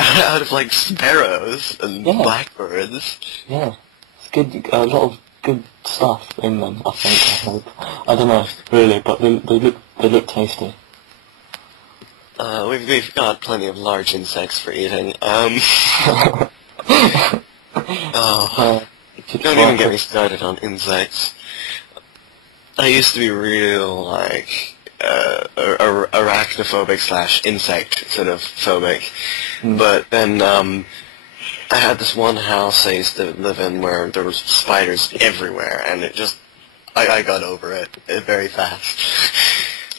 out of like sparrows and blackbirds. Yeah, it's good. A lot of good stuff in them. I think. I hope. I don't know really, but they look tasty. We've got plenty of large insects for eating. Don't even get me started on insects. I used to be real, like, arachnophobic / insect sort of phobic. But then, I had this one house I used to live in where there was spiders everywhere, and it just, I got over it very fast.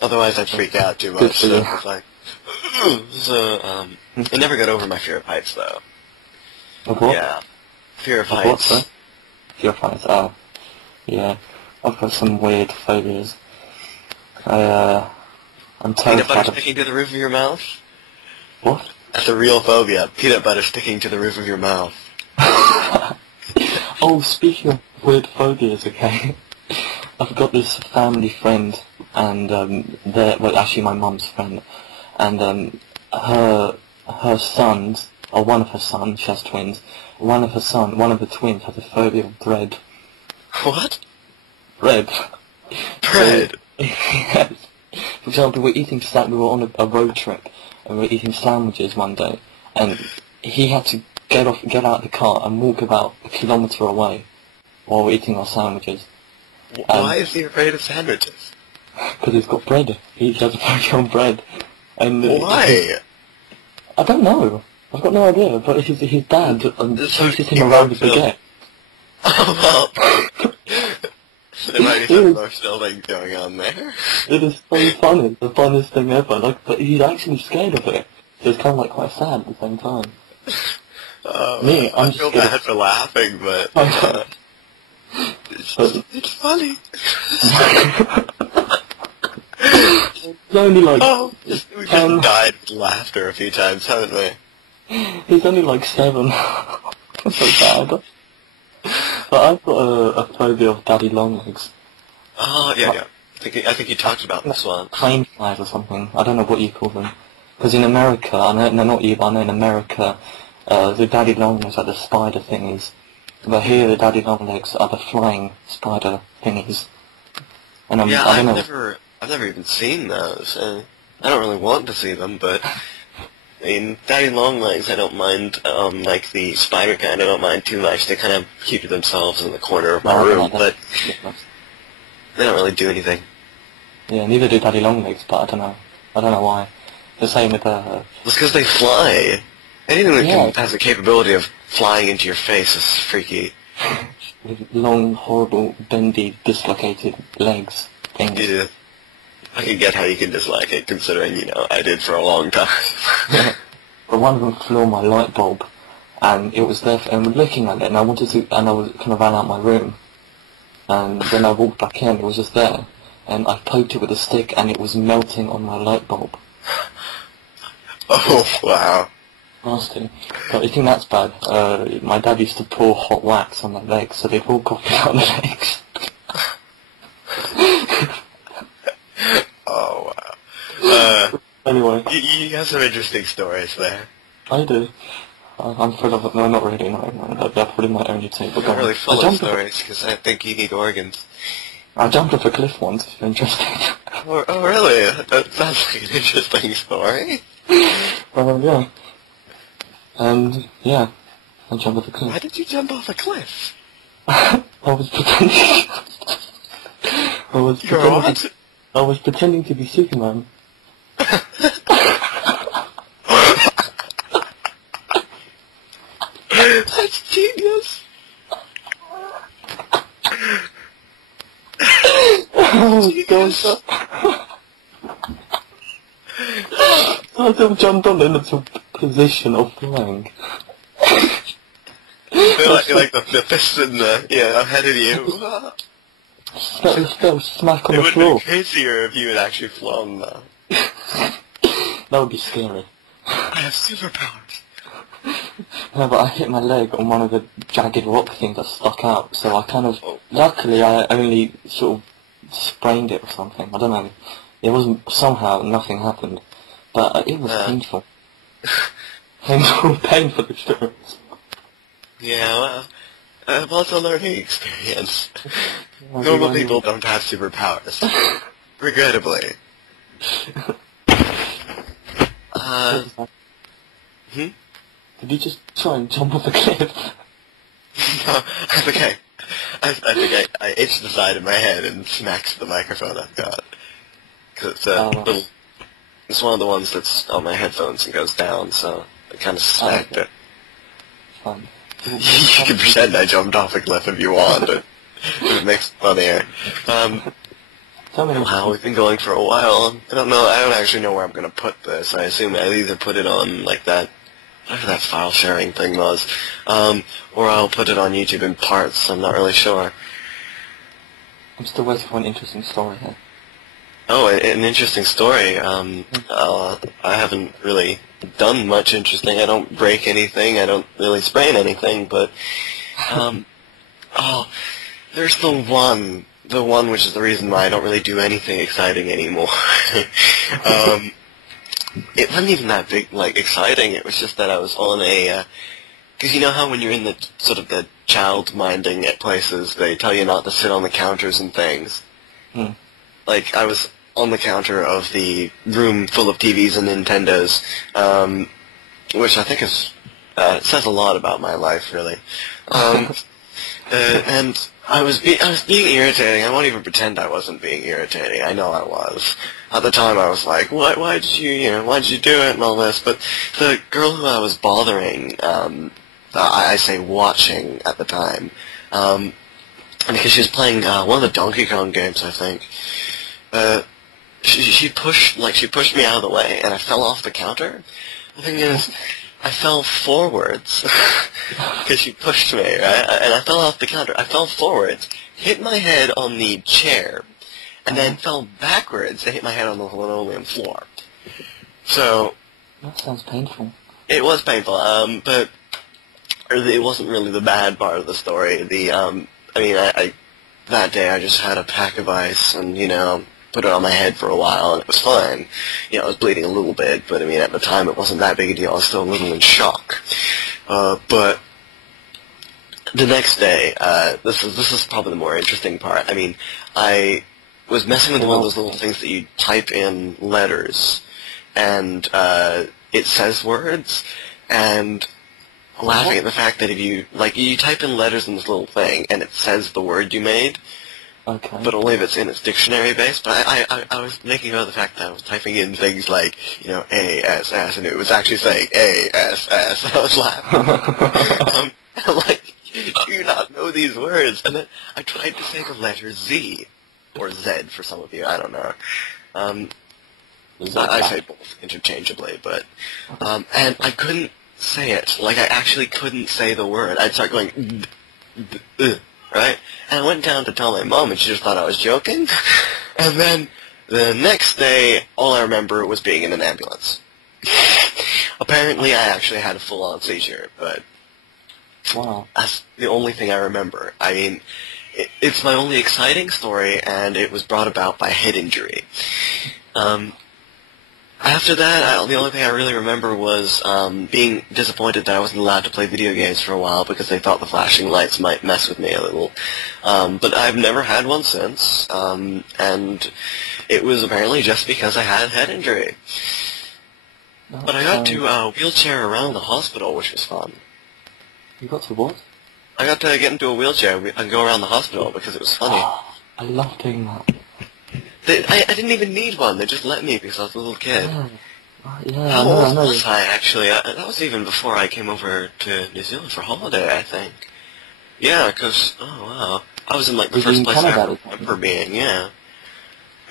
Otherwise I'd freak out too much, so it was like, I never got over my fear of heights, though. Of what? Yeah. Fear of heights. What, fear of heights, oh. Yeah. I've got some weird phobias. I'm terrified Peanut butter sticking to the roof of your mouth? What? That's a real phobia. Peanut butter sticking to the roof of your mouth. Oh, speaking of weird phobias, okay. I've got this family friend, and well, actually my mum's friend, and her sons, or one of her sons, she has twins. One of the twins has a phobia of bread. What? Bread. Bread? Yes. For example, we were on a road trip, and we were eating sandwiches one day, and he had to get out of the car and walk about a kilometre away while we're eating our sandwiches. Why is he afraid of sandwiches? Because he's got bread. He has a phobia on bread. And why? I don't know. I've got no idea, but his dad chases him around with baguette. Oh, well. There might be some emotional thing going on there. It is so funny, the funniest thing ever. Like, but he's actually scared of it. So it's kind of like quite sad at the same time. Me, I feel bad for laughing, but it's funny. He's only like we just died with laughter a few times, haven't we? He's only like 7. That's so bad. But I've got a phobia of daddy long legs. Oh, yeah. I think you talked about this one. Crane flies or something. I don't know what you call them. Because in America, I know in America, the daddy long legs are the spider thingies. But here, the daddy long legs are the flying spider thingies. And I've never even seen those. I don't really want to see them, but I mean, daddy long legs, I don't mind, like the spider kind, I don't mind too much. They kind of keep to themselves in the corner of my room, but they don't really do anything. Yeah, neither do daddy long legs, but I don't know why. The same with It's because they fly. Anything that has the capability of flying into your face is freaky. With long, horrible, bendy, dislocated legs. Things. Yeah. I can get how you can dislike it, considering, I did for a long time. But one of them flew on my light bulb, and it was there, and we're looking at it, and I kind of ran out my room, and then I walked back in, it was just there, and I poked it with a stick, and it was melting on my light bulb. Oh, wow. Nasty. But you think that's bad? My dad used to pour hot wax on my legs, so they've all copied out the legs. Oh, wow. Anyway. You have some interesting stories there. I do. I'm full of it. No, not really, no. They're probably my only two. I'm not really full of stories, because I think you need organs. I jumped off a cliff once, if you're interested. Oh, really? That sounds like an interesting story. Yeah. And, yeah, I jumped off a cliff. Why did you jump off a cliff? I was pretending... I was pretending to be Superman. That's genius! Oh, God. I still jumped on into a position of flying. You're like the piston ahead of you. That fell smack on the floor. It would have been crazier if you had actually flown, though. That would be scary. I have superpowers. No, but I hit my leg on one of the jagged rock things that stuck out, so I kind of... Luckily, I only sort of sprained it or something. I don't know. It wasn't... Somehow, nothing happened. But it was painful. painful experience. Yeah, well, it's a learning experience. Normal people don't have superpowers. Regrettably. Did you just try and jump off a cliff? No, I think I itched the side of my head and smacked the microphone I've got. Because it's one of the ones that's on my headphones and goes down, so I kind of smacked it. Fun. You can pretend I jumped off a cliff if you want, but it makes it funnier. Wow, we've been going for a while. I don't actually know where I'm going to put this. I assume I'll either put it on, like, whatever that file sharing thing was, or I'll put it on YouTube in parts. I'm not really sure. I'm still waiting for an interesting story here. Oh, an interesting story. I haven't really done much interesting. I don't break anything. I don't really sprain anything, but, there's the one which is the reason why I don't really do anything exciting anymore. It wasn't even that big, like, exciting. It was just that I was on because you know how when you're in the sort of the child minding at places, they tell you not to sit on the counters and things. Like, I was on the counter of the room full of TVs and Nintendos, which I think says a lot about my life, really. And I was being irritating. I won't even pretend I wasn't being irritating. I know I was. At the time, I was like, why'd you do it and all this? But the girl who I was bothering, I say watching at the time, because she was playing one of the Donkey Kong games, I think. She pushed me out of the way, and I fell off the counter. The thing is, I fell forwards because she pushed me, right? And I fell off the counter. I fell forwards, hit my head on the chair, and then fell backwards and hit my head on the linoleum floor. So that sounds painful. It was painful, but it wasn't really the bad part of the story. That day I just had a pack of ice and, put it on my head for a while, and it was fine. I was bleeding a little bit, but at the time it wasn't that big a deal. I was still a little in shock. But the next day, this is probably the more interesting part. I was messing with one of those little things that you type in letters, and it says words, and laughing at the fact that if you type in letters in this little thing, and it says the word you made, okay, but only if it's in its dictionary base. But I was making out of the fact that I was typing in things like, ASS, and it was actually saying ASS. I was laughing. I'm like, do you not know these words? And then I tried to say the letter Z, or Z for some of you, I don't know. I say both interchangeably, but, and I couldn't say it. Like, I actually couldn't say the word. I'd start going, right? And I went down to tell my mom, and she just thought I was joking. And then the next day, all I remember was being in an ambulance. Apparently, I actually had a full-on seizure, but wow, that's the only thing I remember. It's my only exciting story, and it was brought about by head injury. After that, the only thing I really remember was being disappointed that I wasn't allowed to play video games for a while because they thought the flashing lights might mess with me a little. But I've never had one since, and it was apparently just because I had a head injury. But I got to wheelchair around the hospital, which was fun. You got to what? I got to get into a wheelchair and go around the hospital because it was funny. Oh, I love doing that. I didn't even need one. They just let me because I was a little kid. Yeah, How old was I, actually? That was even before I came over to New Zealand for holiday, I think. Yeah, because, oh, wow. I was in, the first place I ever remember being, yeah.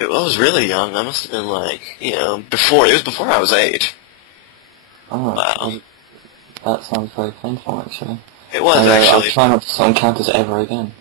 I was really young. I must have been, before I was 8. Oh, wow. That sounds very painful, actually. It was, actually. I'll try not to encounters ever again.